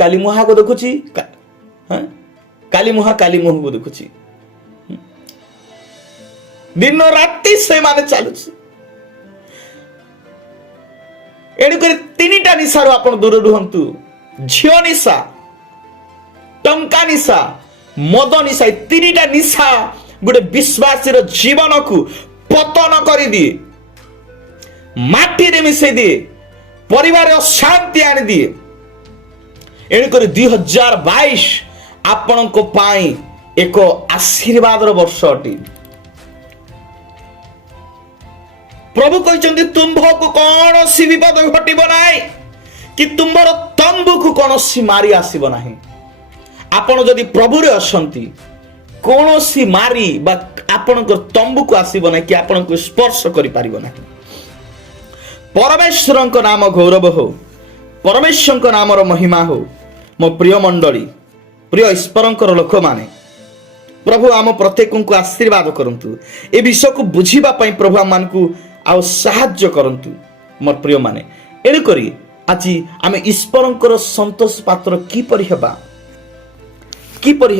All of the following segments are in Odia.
କାଲି ମୁହାକୁ ଦେଖୁଛି, କାଲି ମୁହଁକୁ ଦେଖୁଛି। ଦିନ ରାତି ସେମାନେ ଚାଲୁଛି। ଏଣୁକରି ତିନିଟା ନିଶାରୁ ଆପଣ ଦୂର ରୁହନ୍ତୁ। ଝିଅ ନିଶା, ଟଙ୍କା ନିଶା, ମଦ ନିଶା। ଏ ତିନିଟା ନିଶା ଗୋଟେ ବିଶ୍ୱାସୀର ଜୀବନକୁ ପତନ କରିଦିଏ, ମାଟିରେ ମିଶେଇ ଦିଏ, ପରିବାରରେ ଅଶାନ୍ତି ଆଣିଦିଏ। ଏଣୁକରି 2022 ଆପଣଙ୍କ ପାଇଁ ଏକ ଆଶୀର୍ବାଦର ବର୍ଷ ଅଟେ। ପ୍ରଭୁ କହିଛନ୍ତି ତୁମ୍ଭକୁ କୌଣସି ବିପଦ ଘଟିବ ନାହିଁ, କି ତୁମ୍ଭର ତମ୍ବୁକୁ କୌଣସି ମାରି ଆସିବ ନାହିଁ। ଆପଣ ଯଦି ପ୍ରଭୁରେ ଅଛନ୍ତି, କୌଣସି ମାରି ବା ଆପଣଙ୍କ ତମ୍ବୁକୁ ଆସିବ ନାହିଁ, କି ଆପଣଙ୍କୁ ସ୍ପର୍ଶ କରିପାରିବ ନାହିଁ। ପରମେଶ୍ୱରଙ୍କ ନାମ ଗୌରବ ହଉ, ପରମେଶ୍ୱରଙ୍କ ନାମର ମହିମା ହଉ। ମୋ ପ୍ରିୟ ମଣ୍ଡଳୀ, ପ୍ରିୟ ଈଶ୍ୱରଙ୍କର ଲୋକମାନେ, ପ୍ରଭୁ ଆମ ପ୍ରତ୍ୟେକଙ୍କୁ ଆଶୀର୍ବାଦ କରନ୍ତୁ। ଏ ବିଷୟକୁ ବୁଝିବା ପାଇଁ ପ୍ରଭୁ ଆମମାନଙ୍କୁ ଆଉ ସାହାଯ୍ୟ କରନ୍ତୁ ମୋର ପ୍ରିୟମାନେ। ଏଣୁକରି ଆଜି ଆମେ ଈଶ୍ୱରଙ୍କର ସନ୍ତୋଷ ପାତ୍ର କିପରି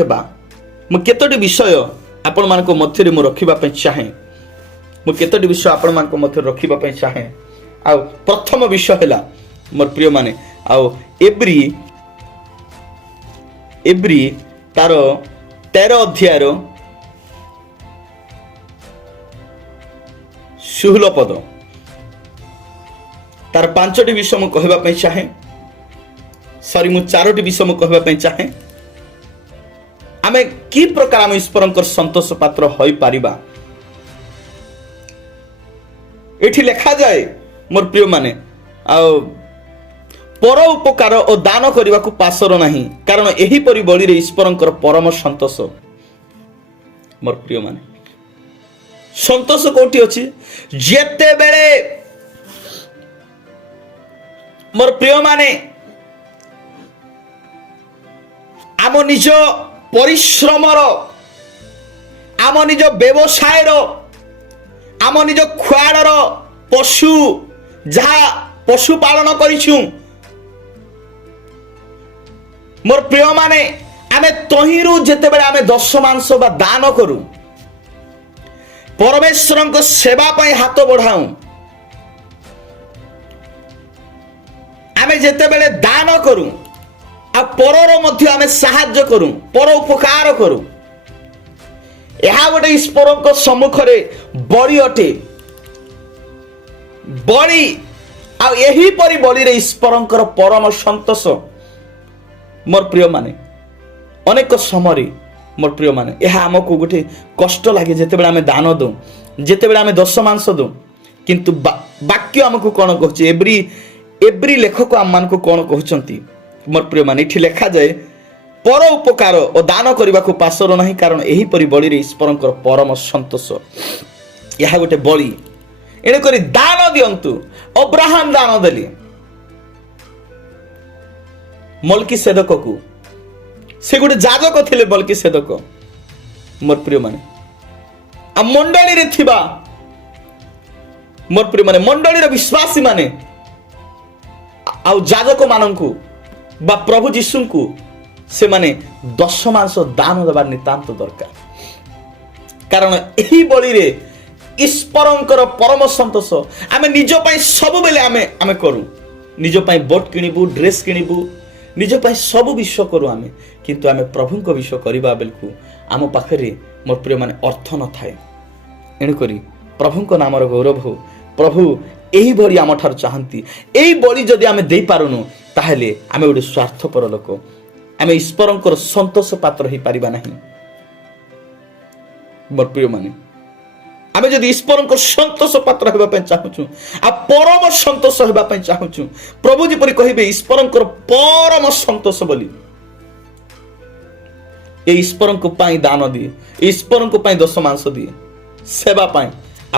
ହେବା, ମୁଁ କେତୋଟି ବିଷୟ ଆପଣମାନଙ୍କ ମଧ୍ୟରେ ମୁଁ ରଖିବା ପାଇଁ ଚାହେଁ। ଆଉ ପ୍ରଥମ ବିଷୟ ହେଲା ମୋର ପ୍ରିୟମାନେ, ଆଉ ଏବ୍ରି ତାର 13 ଅଧ୍ୟାୟର 16 ପଦ, ତାର 5ଟି ବିଷୟ ମୁଁ କହିବା ପାଇଁ ଚାହେଁ। ମୁଁ 4ଟି ବିଷୟ ମୁଁ କହିବା ପାଇଁ ଚାହେଁ। ଆମେ କି ପ୍ରକାର ଆମେ ଈଶ୍ୱରଙ୍କର ସନ୍ତୋଷ ପାତ୍ର ହୋଇପାରିବା। ଏଠି ଲେଖାଯାଏ ମୋର ପ୍ରିୟମାନେ, ଆଉ ପର ଉପକାର ଓ ଦାନ କରିବାକୁ ପାସର ନାହିଁ, କାରଣ ଏହିପରି ବଳିରେ ଈଶ୍ୱରଙ୍କର ପରମ ସନ୍ତୋଷ। ମୋର ପ୍ରିୟମାନେ, ସନ୍ତୋଷ କୋଉଠି ଅଛି? ଯେତେବେଳେ ମୋର ପ୍ରିୟମାନେ ଆମ ନିଜ ପରିଶ୍ରମର, ଆମ ନିଜ ବ୍ୟବସାୟର, ଆମ ନିଜ ଖୁଆଡ଼ର ପଶୁ ଯାହା ପଶୁ ପାଳନ କରିଛୁ, ମୋର ପ୍ରିୟମାନେ ଆମେ ତହିଁରୁ ଯେତେବେଳେ ଆମେ ଦଶମାଂଶ ବା ଦାନ କରୁ, ପରମେଶ୍ୱରଙ୍କ ସେବା ପାଇଁ ହାତ ବଢ଼ାଉ, ଆମେ ଯେତେବେଳେ ଦାନ କରୁ ଆଉ ପରର ମଧ୍ୟ ଆମେ ସାହାଯ୍ୟ କରୁ, ପର ଉପକାର କରୁ, ଏହା ଗୋଟେ ଈଶ୍ୱରଙ୍କ ସମ୍ମୁଖରେ ବଳି ଅଟେ। ବଳି, ଆଉ ଏହିପରି ବଳିରେ ଈଶ୍ୱରଙ୍କର ପରମ ସନ୍ତୋଷ। ମୋର ପ୍ରିୟମାନେ, ଅନେକ ସମୟରେ ମୋର ପ୍ରିୟମାନେ ଏହା ଆମକୁ ଗୋଟେ କଷ୍ଟ ଲାଗେ ଯେତେବେଳେ ଆମେ ଦାନ ଦଉ, ଯେତେବେଳେ ଆମେ ଦଶମାଂଶ ଦଉ। କିନ୍ତୁ ବାକ୍ୟ ଆମକୁ କ'ଣ କହୁଛି? ଏବ୍ରି ଲେଖକ ଆମମାନଙ୍କୁ କ'ଣ କହୁଛନ୍ତି? ମୋର ପ୍ରିୟମାନେ, ଏଠି ଲେଖାଯାଏ ପର ଉପକାର ଓ ଦାନ କରିବାକୁ ପାସର ନାହିଁ, କାରଣ ଏହିପରି ବଳିରେ ଈଶ୍ୱରଙ୍କର ପରମ ସନ୍ତୋଷ। ଏହା ଗୋଟେ ବଳି। ଏଣୁକରି ଦାନ ଦିଅନ୍ତୁ। ଅବ୍ରାହମ ଦାନ ଦେଲେ ମଲ୍କିସେଦକକୁ। ସେ ଗୋଟେ ଯାଜକ ଥିଲେ ମଲ୍କିସେଦକ। ମୋର ପ୍ରିୟମାନେ, ଆଉ ମଣ୍ଡଳୀରେ ଥିବା ମୋର ପ୍ରିୟମାନେ ମଣ୍ଡଳୀର ବିଶ୍ୱାସୀ ମାନେ ଆଉ ଯାଜକ ମାନଙ୍କୁ ବା ପ୍ରଭୁ ଯୀଶୁଙ୍କୁ ସେମାନେ ଦଶମାଂଶ ଦାନ ଦେବା ନିତାନ୍ତ ଦରକାର। କାରଣ ଏହି ବଳିରେ ଈଶ୍ୱରଙ୍କର ପରମ ସନ୍ତୋଷ। ଆମେ ନିଜ ପାଇଁ ସବୁବେଳେ ଆମେ କରୁ, ନିଜ ପାଇଁ ବୋଟ୍ କିଣିବୁ, ଡ୍ରେସ୍ କିଣିବୁ, ନିଜ ପାଇଁ ସବୁ ବିଷୟ କରୁ ଆମେ, କିନ୍ତୁ ଆମେ ପ୍ରଭୁଙ୍କ ବିଷୟ କରିବା ବେଳକୁ ଆମ ପାଖରେ ମୋର ପ୍ରିୟମାନେ ଅର୍ଥ ନଥାଏ। ଏଣୁକରି ପ୍ରଭୁଙ୍କ ନାମର ଗୌରବ ହଉ। ପ୍ରଭୁ ଏହିଭଳି ଆମଠାରୁ ଚାହାନ୍ତି। ଏହି ବଳି ଯଦି ଆମେ ଦେଇପାରୁନୁ, ତାହେଲେ ଆମେ ଗୋଟେ ସ୍ୱାର୍ଥପର ଲୋକ, ଆମେ ଈଶ୍ୱରଙ୍କର ସନ୍ତୋଷ ପାତ୍ର ହେଇପାରିବା ନାହିଁ। ମୋର ପ୍ରିୟମାନେ, ଆମେ ଯଦି ଈଶ୍ୱରଙ୍କ ସନ୍ତୋଷ ପାତ୍ର ହେବା ପାଇଁ ଚାହୁଁଛୁ ଆଉ ପରମ ସନ୍ତୋଷ ହେବା ପାଇଁ ଚାହୁଁଛୁ, ପ୍ରଭୁ ଯେପରି କହିବେ ଈଶ୍ୱରଙ୍କର ପରମ ସନ୍ତୋଷ ବୋଲି, ଏ ଈଶ୍ୱରଙ୍କ ପାଇଁ ଦାନ ଦିଏ, ଈଶ୍ୱରଙ୍କ ପାଇଁ ଦଶମାଂଶ ଦିଏ, ସେବା ପାଇଁ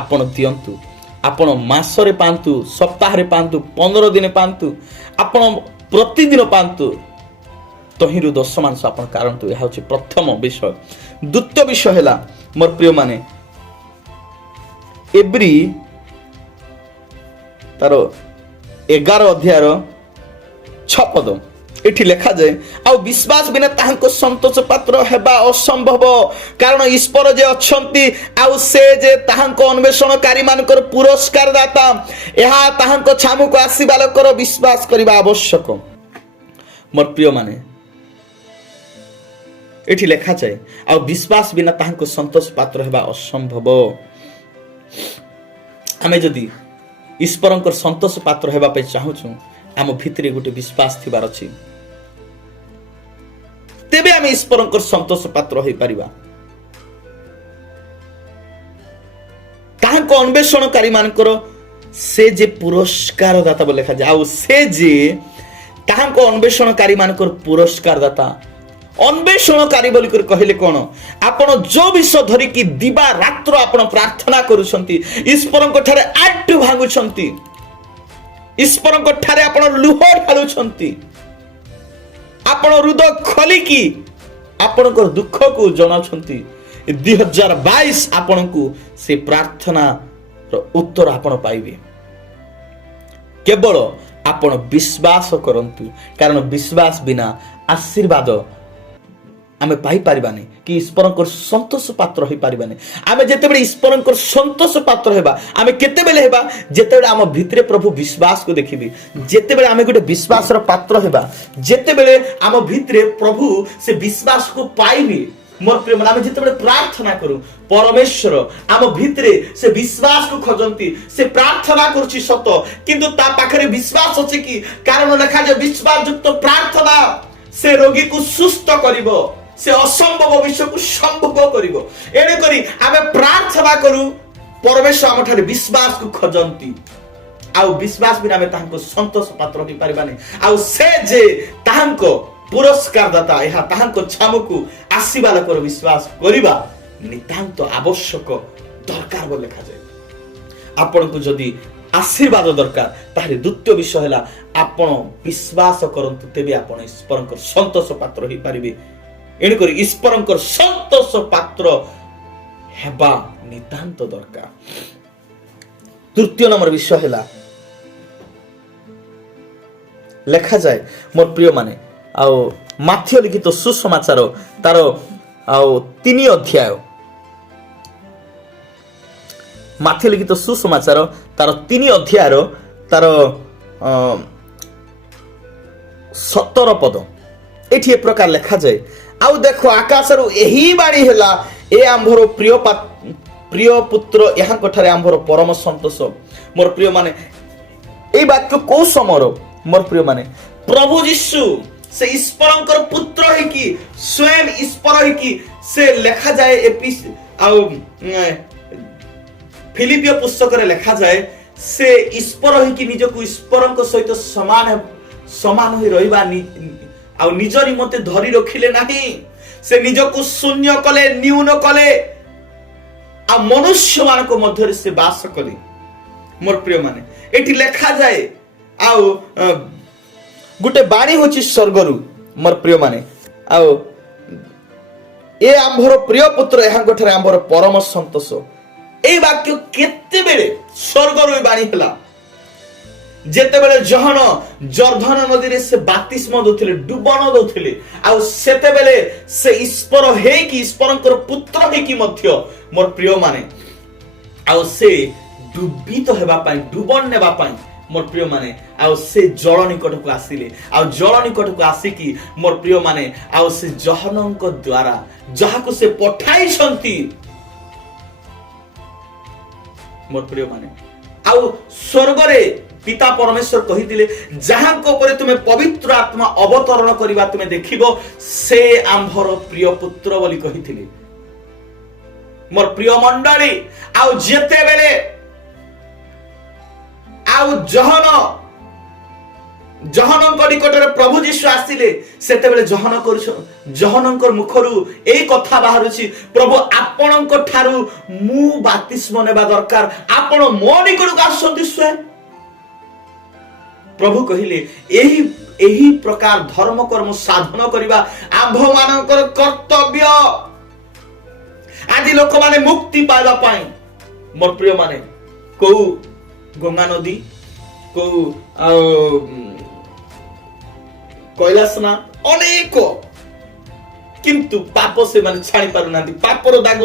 ଆପଣ ଦିଅନ୍ତୁ। ଆପଣ ମାସରେ ପାଆନ୍ତୁ, ସପ୍ତାହରେ ପାଆନ୍ତୁ, 15 ଦିନ ପାଆନ୍ତୁ, ଆପଣ ପ୍ରତିଦିନ ପାଆନ୍ତୁ, ତହିଁରୁ ଦଶମାଂଶ ଆପଣ କାଢ଼ନ୍ତୁ। ଏହା ହେଉଛି ପ୍ରଥମ ବିଷୟ। ଦ୍ୱିତୀୟ ବିଷୟ ହେଲା ମୋର ପ୍ରିୟମାନେ, ଏବ୍ରି ତାର 11 ଅଧ୍ୟାୟର 6 ପଦ, এটি লেখা যায় ଆଉ ବିଶ୍ୱାସ ବିନା ତାହାଙ୍କ ସନ୍ତୋଷ ପାତ୍ର ହେବା ଅସମ୍ଭବ କାରଣ ଈଶ୍ୱର ଯେ ଅଛନ୍ତି ଆଉ ସେ ଯେ ତାହାଙ୍କ ଅନ୍ୱେଷଣକାରୀ ମାନଙ୍କର ପୁରସ୍କାର ଦାତା ଏହା ତାହାଙ୍କ ଛାମୁକୁ ଆସିବା ଲୋକର ବିଶ୍ୱାସ କରିବା ଆବଶ୍ୟକ। ମୋର ପ୍ରିୟ ମାନେ ଏଠି ଲେଖା যায় ଆଉ ବିଶ୍ୱାସ ବିନା ତାହାଙ୍କ ସନ୍ତୋଷ ପାତ୍ର ହେବା ଅସମ୍ଭବ। ଆମେ ଯଦି ଈଶ୍ୱରଙ୍କର ସନ୍ତୋଷ ପାତ୍ର ହେବା ପାଇଁ ଚାହୁଁଛୁ ଆମ ଭିତରେ ଗୋଟେ ବିଶ୍ୱାସ ଥିବାର ଅଛି, ତେବେ ଆମେ ଈଶ୍ୱରଙ୍କର ସନ୍ତୋଷ ପାତ୍ର ହୋଇପାରିବା। ତାହାଙ୍କ ଅନ୍ୱେଷଣକାରୀ ମାନଙ୍କର ସେ ଯେ ପୁରସ୍କାର ଦାତା ବୋଲି ଲେଖାଯାଏ ଆଉ ସେ ଯେ ତାହାଙ୍କ ଅନ୍ୱେଷଣକାରୀ ମାନଙ୍କର ପୁରସ୍କାର ଦାତା। ଅନ୍ୱେଷଣକାରୀ ବୋଲି କହିଲେ କ'ଣ? ଆପଣ ଯୋଉ ବିଷୟ ଧରିକି ଦିବା ରାତ୍ର ଆପଣ ପ୍ରାର୍ଥନା କରୁଛନ୍ତି, ଈଶ୍ୱରଙ୍କ ଠାରେ ଆଣ୍ଠୁ ଭାଙ୍ଗୁଛନ୍ତି, ଈଶ୍ୱରଙ୍କ ଠାରେ ଆପଣ ଲୁହ ଢାଳୁଛନ୍ତି, ଆପଣ ହୃଦୟ ଖୋଲିକି ଆପଣଙ୍କର ଦୁଃଖକୁ ଜଣାଉଛନ୍ତି, 2022 ଆପଣଙ୍କୁ ସେ ପ୍ରାର୍ଥନାର ଉତ୍ତର ଆପଣ ପାଇବେ। କେବଳ ଆପଣ ବିଶ୍ୱାସ କରନ୍ତୁ, କାରଣ ବିଶ୍ୱାସ ବିନା ଆଶୀର୍ବାଦ ଆମେ ପାଇପାରିବାନି କି ଈଶ୍ୱରଙ୍କର ସନ୍ତୋଷ ପାତ୍ର ହୋଇପାରିବାନି। ଆମେ ଯେତେବେଳେ ଈଶ୍ୱରଙ୍କର ସନ୍ତୋଷ ପାତ୍ର ହେବା, ଆମେ କେତେବେଳେ ହେବା? ଯେତେବେଳେ ଆମ ଭିତରେ ପ୍ରଭୁ ବିଶ୍ୱାସକୁ ଦେଖିବି, ଯେତେବେଳେ ଆମେ ଗୋଟେ ବିଶ୍ୱାସର ପାତ୍ର ହେବା, ଯେତେବେଳେ ଆମ ଭିତରେ ପ୍ରଭୁ ସେ ବିଶ୍ୱାସକୁ ପାଇବେ। ମୋର ପ୍ରିୟ ମାନେ ଆମେ ଯେତେବେଳେ ପ୍ରାର୍ଥନା କରୁ, ପରମେଶ୍ୱର ଆମ ଭିତରେ ସେ ବିଶ୍ୱାସକୁ ଖୋଜନ୍ତି। ସେ ପ୍ରାର୍ଥନା କରୁଛି ସତ, କିନ୍ତୁ ତା ପାଖରେ ବିଶ୍ୱାସ ଅଛି କି? କାରଣ ଲେଖାଯାଏ ବିଶ୍ୱାସ ଯୁକ୍ତ ପ୍ରାର୍ଥନା ସେ ରୋଗୀକୁ ସୁସ୍ଥ କରିବ, ସେ ଅସମ୍ଭବ ବିଷୟକୁ ସମ୍ଭବ କରିବ। ଏଣୁକରି ଆମେ ପ୍ରାର୍ଥନା କରୁ, ପରମେଶ୍ୱର ଆମ ଠାରେ ବିଶ୍ୱାସକୁ ଖୋଜନ୍ତି। ଆଉ ବିଶ୍ୱାସ ବିନା ଆମେ ତାହାଙ୍କ ସନ୍ତୋଷ ପାତ୍ର ହୋଇପାରିବାନି। ଆଉ ସେ ଯେ ତାହାଙ୍କ ପୁରସ୍କାର ଦାତା, ଏହା ତାହାଙ୍କ ଛାମୁକୁ ଆସିବା ଲୋକର ବିଶ୍ୱାସ କରିବା ନିତାନ୍ତ ଆବଶ୍ୟକ ଦରକାର ବୋଲି ଲେଖାଯାଏ। ଆପଣଙ୍କୁ ଯଦି ଆଶୀର୍ବାଦ ଦରକାର, ତାହେଲେ ଦ୍ୱିତୀୟ ବିଷୟ ହେଲା ଆପଣ ବିଶ୍ୱାସ କରନ୍ତୁ, ତେବେ ଆପଣ ଈଶ୍ୱରଙ୍କର ସନ୍ତୋଷ ପାତ୍ର ହୋଇପାରିବେ। ଏଣୁକରି ଈଶ୍ୱରଙ୍କର ସନ୍ତୋଷ ପାତ୍ର ହେବା ନିତାନ୍ତ ଦରକାର। ତୃତୀୟ ନମ୍ବର ବିଷୟ ହେଲା ଲେଖାଯାଏ ମୋର ପ୍ରିୟ ମାନେ ଆଉ ମାଥିୟ ଲିଖିତ ସୁସମାଚାର ତାର ଆଉ 3 ଅଧ୍ୟାୟ, ମାଥିୟ ଲିଖିତ ସୁସମାଚାର ତାର 3 ଅଧ୍ୟାୟର ତାର 17 ପଦ ଏଠି ଏ ପ୍ରକାର ଲେଖାଯାଏ ଆଉ ଦେଖ ଆକାଶରୁ ଏହି ବାଣୀ ହେଲା, ଏ ଆମ୍ଭର ପ୍ରିୟ ପୁତ୍ର, ଏହାଙ୍କ ଠାରେ ଆମ୍ଭର ପରମ ସନ୍ତୋଷ। ମୋର ପ୍ରିୟ ମାନେ এই ବାକ୍ୟ କୋଉ ସମୟର? ମୋର ପ୍ରିୟ ମାନେ ପ୍ରଭୁ ଯୀଶୁ ସେ ଈଶ୍ୱରଙ୍କର ପୁତ୍ର ହେଇକି, ସ୍ୱୟଂ ଈଶ୍ୱର ହେଇକି ସେ ଲେଖାଯାଏ ଆଉ ଫିଲିପିଓ ପୁସ୍ତକରେ ଲେଖାଯାଏ ସେ ଈଶ୍ୱର ହେଇକି ନିଜକୁ ଈଶ୍ୱରଙ୍କ ସହିତ ସମାନ ହୋଇ ରହିବା ଆଉ ନିଜ ନିମନ୍ତେ ଧରି ରଖିଲେ ନାହିଁ। ସେ ନିଜକୁ ଶୂନ୍ୟ କଲେ, ନ୍ୟୁନ କଲେ ଆଉ ମନୁଷ୍ୟମାନଙ୍କ ମଧ୍ୟରେ ସେ ବାସ କଲେ। ମୋର ପ୍ରିୟ ମାନେ ଏଠି ଲେଖାଯାଏ ଆଉ ଗୋଟେ ବାଣୀ ହଉଛି ସ୍ୱର୍ଗରୁ। ମୋର ପ୍ରିୟ ମାନେ ଆଉ ଏ ଆମ୍ଭର ପ୍ରିୟ ପୁତ୍ର, ଏହାଙ୍କ ଠାରେ ଆମ୍ଭର ପରମ ସନ୍ତୋଷ। এই ବାକ୍ୟ କେତେବେଳେ ସ୍ୱର୍ଗରୁ ବାଣୀ ହେଲା? ଯେତେବେଳେ ଜହନ ଜର୍ଦ୍ଦନ ନଦୀରେ ସେ ବାତିସ୍ମ ଦଉଥିଲେ, ଡୁବନ ଦଉଥିଲେ, ଆଉ ସେତେବେଳେ ସେ ଈଶ୍ୱର ହେଇକି, ଈଶ୍ୱରଙ୍କର ପୁତ୍ର ହେଇକି ମଧ୍ୟ ମୋର ପ୍ରିୟ ମାନେ ଆଉ ସେ ଡୁବିତ ହେବା ପାଇଁ, ଡୁବନ ନେବା ପାଇଁ ମୋର ପ୍ରିୟ ମାନେ ଆଉ ସେ ଜଳ ନିକଟକୁ ଆସିଲେ। ଆଉ ଜଳ ନିକଟକୁ ଆସିକି ମୋର ପ୍ରିୟ ମାନେ ଆଉ ସେ ଜହନଙ୍କ ଦ୍ୱାରା ଯାହାକୁ ସେ ପଠାଇଛନ୍ତି ମୋର ପ୍ରିୟ ମାନେ ଆଉ ସ୍ୱର୍ଗରେ ପିତା ପରମେଶ୍ୱର କହିଥିଲେ, ଯାହାଙ୍କ ଉପରେ ତୁମେ ପବିତ୍ର ଆତ୍ମା ଅବତରଣ କରିବା ତୁମେ ଦେଖିବ, ସେ ଆମ୍ଭର ପ୍ରିୟ ପୁତ୍ର ବୋଲି କହିଥିଲେ। ମୋର ପ୍ରିୟ ମଣ୍ଡଳୀ ଆଉ ଯେତେବେଳେ ଆଉ ଜହନଙ୍କ ନିକଟରେ ପ୍ରଭୁ ଯୀଶୁ ଆସିଲେ, ସେତେବେଳେ ଜହନଙ୍କ ମୁଖରୁ ଏଇ କଥା ବାହାରୁଛି, ପ୍ରଭୁ ଆପଣଙ୍କ ଠାରୁ ମୁଁ ବାତିସ୍ମ ନେବା ଦରକାର, ଆପଣ ମୋ ନିକଟକୁ ଆସୁଛନ୍ତି ସ୍ୱୟଂ। ପ୍ରଭୁ କହିଲେ ଏହି ପ୍ରକାର ଧର୍ମ କର୍ମ ସାଧନ କରିବା ଆମ୍ଭମାନଙ୍କର କର୍ତ୍ତବ୍ୟ। ଆଜି ଲୋକମାନେ ମୁକ୍ତି ପାଇବା ପାଇଁ ମୋର ପ୍ରିୟ ମାନେ କୋଉ ଗଙ୍ଗା ନଦୀ, କୋଉ কৈলাସନାଥ ଅନେକ, କିନ୍ତୁ ପାପ ସେମାନେ ଛାଡ଼ି ପାରୁନାହାନ୍ତି। ପାପର ଦାଗ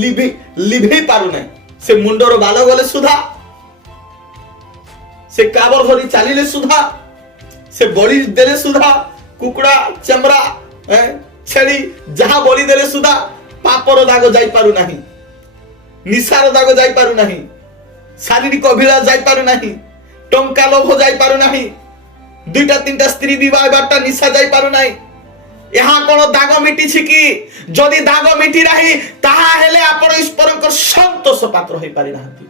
ଲିଭେଇ ପାରୁନାହିଁ। ସେ ମୁଣ୍ଡର ବାଲ ଗଲେ ସୁଦ୍ଧା, ସେ କାବର ଧରି ଚାଲିଲେ ସୁଦ୍ଧା, ସେ ବଳି ଦେଲେ ସୁଦ୍ଧା, କୁକୁଡ଼ା ଚେମ୍ବରା ଛେଳି ଯାହା ବଳି ଦେଲେ ସୁଦ୍ଧା ପାପର ଦାଗ ଯାଇପାରୁନାହିଁ, ନିଶାର ଦାଗ ଯାଇପାରୁନାହିଁ, ଶାରୀରିକ ଅଭିଳାଷ ଯାଇପାରୁନାହିଁ, ଟଙ୍କା ଲୋଭ ଯାଇପାରୁନାହିଁ, 2-3ଟା ସ୍ତ୍ରୀ ବିବାହ ବାର୍ତ୍ତା ନିଶା ଯାଇପାରୁନାହିଁ। ଏହା କଣ ଦାଗ ମିଟିଛି କି? ଯଦି ଦାଗ ମିଟି ନାହିଁ ତାହେଲେ ଆପଣ ଈଶ୍ୱରଙ୍କ ସନ୍ତୋଷ ପାତ୍ର ହେଇପାରି ନାହାନ୍ତି।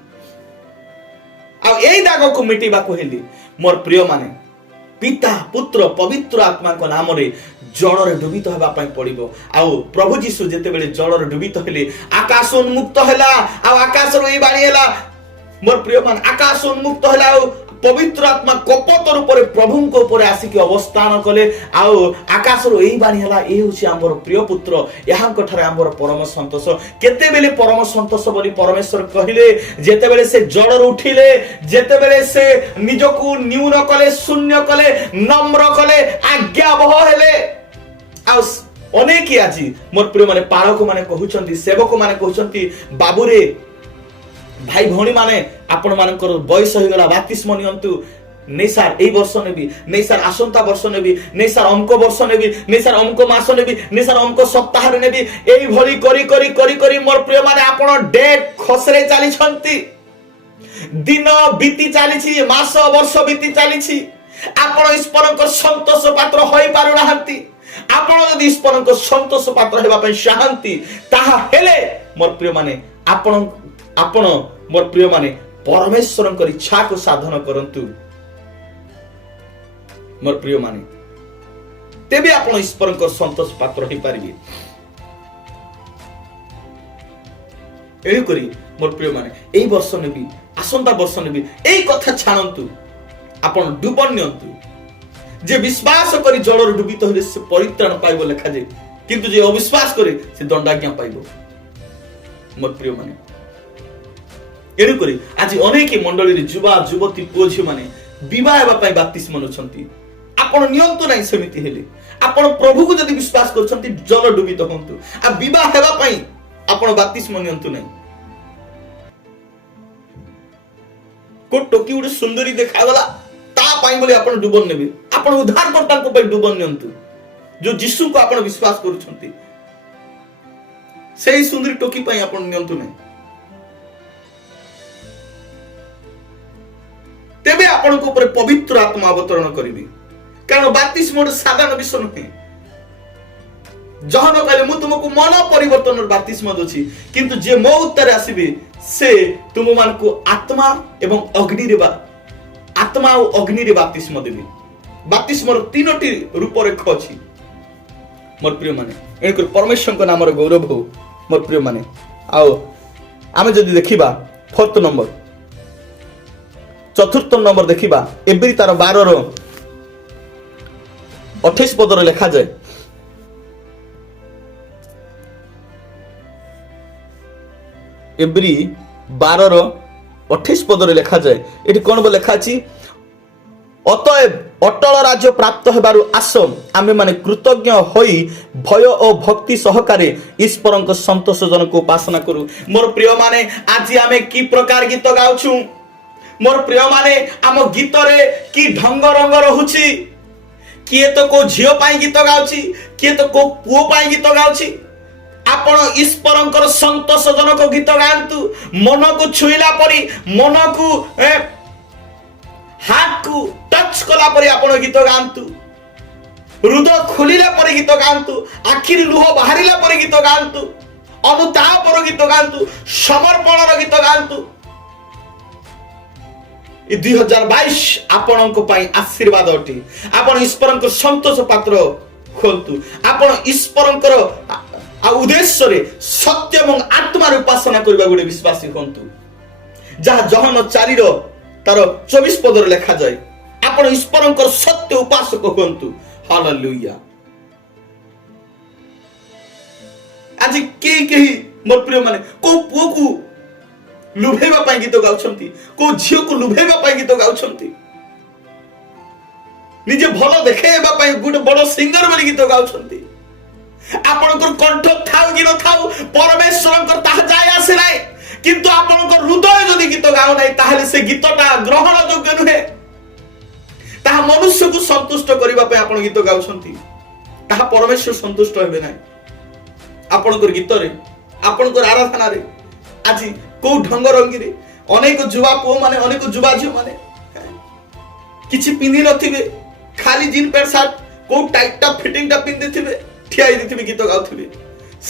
ଆଉ ଏଇ ଦାଗକୁ ମିଟିବାକୁ ହେଲେ ମୋର ପ୍ରିୟ ମାନେ ପିତା ପୁତ୍ର ପବିତ୍ର ଆତ୍ମାଙ୍କ ନାମରେ ଜଳରେ ଡୁବିତ ହେବା ପାଇଁ ପଡିବ। ଆଉ ପ୍ରଭୁ ଯୀଶୁ ଯେତେବେଳେ ଜଳରେ ଡୁବିତ ହେଲେ ଆକାଶ ଉନ୍ମୁକ୍ତ ହେଲା। ଆଉ ଆକାଶରୁ ଏଇ ବାଣୀ ହେଲା ମୋର ପ୍ରିୟ ମାନେ, ଆକାଶ ଉନ୍ମୁକ୍ତ ହେଲା ଆଉ ପବିତ୍ର ଆତ୍ମା କପଟ ରୂପରେ ପ୍ରଭୁଙ୍କ ଉପରେ ଆସିକି ଅବସ୍ଥାନ କଲେ। ଆଉ ଆକାଶରୁ ଏଇ ବାଣୀ ହେଲା, ଏ ହେଉଛି ଆମର ପ୍ରିୟ ପୁତ୍ର, ଏହାଙ୍କ ଠାରେ ଆମର ପରମ ସନ୍ତୋଷ। କେତେବେଳେ ପରମ ସନ୍ତୋଷ ବୋଲି ପରମେଶ୍ୱର କହିଲେ? ଯେତେବେଳେ ସେ ଜଳରୁ ଉଠିଲେ, ଯେତେବେଳେ ସେ ନିଜକୁ ନ୍ୟୁନ କଲେ, ଶୂନ୍ୟ କଲେ, ନମ୍ର କଲେ, ଆଜ୍ଞାବହ ହେଲେ। ଆଉ ଅନେକ ଆଜି ମୋର ପ୍ରିୟ ମାନେ ପାଳକ ମାନେ କହୁଛନ୍ତି, ସେବକ ମାନେ କହୁଛନ୍ତି, ବାବୁରେ ଭାଇ ଭଉଣୀ ମାନେ ଆପଣ ମାନଙ୍କର ବୟସ ହେଇଗଲା, ବାତିସ୍ମ ନିଅନ୍ତୁ। ନେଇ ସାର୍ ଏଇ ବର୍ଷ ନେବି, ନେଇ ସାର୍ ଆସନ୍ତା ବର୍ଷ ନେବି, ନେଇ ସାର୍ ଅମକ ବର୍ଷ ନେବି, ନେଇ ସାର୍ ଅମକ ମାସ ନେବି, ନେଇ ସାର୍ ଅମକ ସପ୍ତାହରେ ନେବି। ଏଇଭଳି କରି କରି କରି କରି ମୋର ପ୍ରିୟ ମାନେ ଆପଣ ଡେଟ୍ ଖସରେ ଚାଲିଛନ୍ତି। ଦିନ ବିତି ଚାଲିଛି, ମାସ ବର୍ଷ ବିତି ଚାଲିଛି, ଆପଣ ଈଶ୍ୱରଙ୍କ ସନ୍ତୋଷ ପାତ୍ର ହୋଇପାରୁନାହାନ୍ତି। ଆପଣ ଯଦି ଈଶ୍ୱରଙ୍କ ସନ୍ତୋଷ ପାତ୍ର ହେବା ପାଇଁ ଚାହାନ୍ତି ତାହେଲେ ମୋର ପ୍ରିୟ ମାନେ ଆପଣ ମୋର ପ୍ରିୟ ମାନେ ପରମେଶ୍ୱରଙ୍କ ଇଚ୍ଛାକୁ ସାଧନ କରନ୍ତୁ ମୋର ପ୍ରିୟ ମାନେ, ତେବେ ଆପଣ ଈଶ୍ୱରଙ୍କ ସନ୍ତୋଷ ପାତ୍ର ହେଇପାରିବେ। ଏଣୁକରି ମୋର ପ୍ରିୟ ମାନେ ଏଇ ବର୍ଷ ନେବି, ଆସନ୍ତା ବର୍ଷ ନେବି, ଏଇ କଥା ଛାଣନ୍ତୁ। ଆପଣ ଡୁବ ନିଅନ୍ତୁ। ଯେ ବିଶ୍ୱାସ କରି ଜଳରୁ ଡୁବିତ ହେଲେ ସେ ପରିତ୍ରାଣ ପାଇବ ଲେଖାଯାଏ, କିନ୍ତୁ ଯେ ଅବିଶ୍ୱାସ କରେ ସେ ଦଣ୍ଡାଜ୍ଞା ପାଇବ ମୋର ପ୍ରିୟ ମାନେ। ଏଣୁକରି ଆଜି ଅନେକ ମଣ୍ଡଳୀରେ ଯୁବା ଯୁବତୀ ପୁଅ ଝିଅ ମାନେ ବିବାହ ହେବା ପାଇଁ ବାପ୍ତିସ୍ମ ନେଉଛନ୍ତି। ଆପଣ ନିଅନ୍ତୁ ନାହିଁ। ସେମିତି ହେଲେ ଆପଣ ପ୍ରଭୁକୁ ଯଦି ବିଶ୍ୱାସ କରୁଛନ୍ତି ଜଳ ଡୁବିତ ହୁଅନ୍ତୁ। ଆଉ ବିବାହ ହେବା ପାଇଁ ଆପଣ ବାପ୍ତିସ୍ମ ନିଅନ୍ତୁ ନାହିଁ। କୋ ଟୋକି ଗୋଟେ ସୁନ୍ଦରୀ ଦେଖାଗଲା ତା ପାଇଁ ବୋଲି ଆପଣ ଡୁବନ ନେବେ? ଆପଣ ଉଦ୍ଧାରକର୍ତ୍ତାଙ୍କ ପାଇଁ ଡୁବନ ନିଅନ୍ତୁ। ଯୋଉ ଯୀଶୁଙ୍କୁ ଆପଣ ବିଶ୍ୱାସ କରୁଛନ୍ତି ସେଇ ସୁନ୍ଦରୀ ଟୋକି ପାଇଁ ଆପଣ ନିଅନ୍ତୁ ନାହିଁ। ତେବେ ଆପଣଙ୍କ ଉପରେ ପବିତ୍ର ଆତ୍ମା ଅବତରଣ କରିବି। କାରଣ ବାପ୍ତିସ୍ମ ଗୋଟେ ସାଧାରଣ ବିଷୟ ନୁହେଁ। ଜହନ କହିଲେ ମୁଁ ତୁମକୁ ମନ ପରିବର୍ତ୍ତନର ବାପ୍ତିସ୍ମ ଦଉଛି, କିନ୍ତୁ ଯିଏ ମୋ ଉତ୍ତରେ ଆସିବେ ସେ ତୁମମାନଙ୍କୁ ଆତ୍ମା ଏବଂ ଆତ୍ମା ଆଉ ଅଗ୍ନିରେ ବାପ୍ତିସ୍ମ ଦେବେ। ବାପ୍ତିସ୍ମର 3ଟି ରୂପରେଖ ଅଛି ମୋର ପ୍ରିୟ ମାନେ। ଏଣୁକରି ପରମେଶ୍ୱରଙ୍କ ନାମର ଗୌରବ ହଉ ମୋର ପ୍ରିୟ ମାନେ। ଆଉ ଆମେ ଯଦି ଦେଖିବା 4th ନମ୍ବର, 4th ନମ୍ବର ଦେଖିବା, ଏବ୍ରୀ ତାର 12-28 ପଦରେ ଲେଖାଯାଏ, ଏବ୍ରୀ 12-28 ପଦରେ ଲେଖାଯାଏ। ଏଠି କଣ ଲେଖା ଅଛି? ଅତଏବ ଅଟଳ ରାଜ୍ୟ ପ୍ରାପ୍ତ ହେବାରୁ ଆସ, ଆମେ ମାନେ କୃତଜ୍ଞ ହୋଇ ଭୟ ଓ ଭକ୍ତି ସହକାରେ ଈଶ୍ୱରଙ୍କ ସନ୍ତୋଷଜନକ ଉପାସନା କରୁ। ମୋର ପ୍ରିୟ ମାନେ ଆଜି ଆମେ କି ପ୍ରକାର ଗୀତ ଗାଉଛୁ? ମୋର ପ୍ରିୟ ମାନେ ଆମ ଗୀତରେ କି ଢଙ୍ଗ ରଙ୍ଗ ରହୁଛି? କିଏ ତ କୋଉ ଝିଅ ପାଇଁ ଗୀତ ଗାଉଛି, କିଏ ତ କୋଉ ପୁଅ ପାଇଁ ଗୀତ ଗାଉଛି। ଆପଣ ଈଶ୍ୱରଙ୍କର ସନ୍ତୋଷଜନକ ଗୀତ ଗାଆନ୍ତୁ। ମନକୁ ଛୁଇଁଲା ପରି, ମନକୁ ହାର୍ଟକୁ ଟଚ୍ କଲା ପରି ଆପଣ ଗୀତ ଗାଆନ୍ତୁ। ହୃଦୟ ଖୋଲିଲା ପରେ ଗୀତ ଗାଆନ୍ତୁ। ଆଖିରୁ ଲୁହ ବାହାରିଲା ପରେ ଗୀତ ଗାଆନ୍ତୁ। ଅନୁତାପର ଗୀତ ଗାଆନ୍ତୁ। ସମର୍ପଣର ଗୀତ ଗାଆନ୍ତୁ। 2022 ଆପଣଙ୍କ ପାଇଁ ଆଶୀର୍ବାଦ ଅଟେ। ଆପଣ ଈଶ୍ୱରଙ୍କ ସନ୍ତୋଷ ପାତ୍ର ଖୋଲନ୍ତୁ। ଆପଣ ଈଶ୍ୱରଙ୍କର ଉଦ୍ଦେଶ୍ୟରେ ସତ୍ୟ ଏବଂ ଆତ୍ମାର ଉପାସନା କରିବା ଗୋଟେ ବିଶ୍ୱାସୀ ହୁଅନ୍ତୁ, ଯାହା ଜହନ 4 ତାର 24 ପଦରେ ଲେଖାଯାଏ। ଆପଣ ଈଶ୍ୱରଙ୍କର ସତ୍ୟ ଉପାସକ ହୁଅନ୍ତୁ। ହାଲେଲୁୟା। ଆଜି କେହି ମୋର ପ୍ରିୟ ମାନେ କୋଉ ପୁଅକୁ ଲୁଭେଇବା ପାଇଁ ଗୀତ ଗାଉଛନ୍ତି, କୋଉ ଝିଅକୁ ଲୁଭେଇବା ପାଇଁ ଗୀତ ଗାଉଛନ୍ତି। ନିଜେ ଭଲ ଦେଖେଇବା ପାଇଁ ଗୋଟେ ବଡ଼ ସିଙ୍ଗର ବୋଲି ଗୀତ ଗାଉଛନ୍ତି। ଆପଣଙ୍କର କଣ୍ଠ ଥାଉ କି ନଥାଉ ପରମେଶ୍ୱରଙ୍କର ତାହା ଯାଏ ଆସେ ନାହିଁ, କିନ୍ତୁ ଆପଣଙ୍କ ହୃଦୟ ଯଦି ଗୀତ ଗାଉ ନାହିଁ ତାହେଲେ ସେ ଗୀତଟା ଗ୍ରହଣ ଯୋଗ୍ୟ ନୁହେଁ। ତାହା ମନୁଷ୍ୟକୁ ସନ୍ତୁଷ୍ଟ କରିବା ପାଇଁ ଆପଣ ଗୀତ ଗାଉଛନ୍ତି, ତାହା ପରମେଶ୍ୱର ସନ୍ତୁଷ୍ଟ ହେବେ ନାହିଁ। ଆପଣଙ୍କର ଗୀତରେ, ଆପଣଙ୍କର ଆରାଧନାରେ ଆଜି କୋଉ ଢଙ୍ଗ ରଙ୍ଗୀରେ ଅନେକ ଯୁବା ପୁଅ ମାନେ, ଅନେକ ଯୁବା ଝିଅ ମାନେ କିଛି ପିନ୍ଧି ନଥିବେ, ଖାଲି ଜିନ୍ ପ୍ୟାଣ୍ଟ ସାର୍ଟ କୋଉ ଟାଇଟଟା ଫିଟିଂଟା ପିନ୍ଧିଥିବେ, ଠିଆ ହେଇଥିବେ ଗୀତ ଗାଉଥିବେ।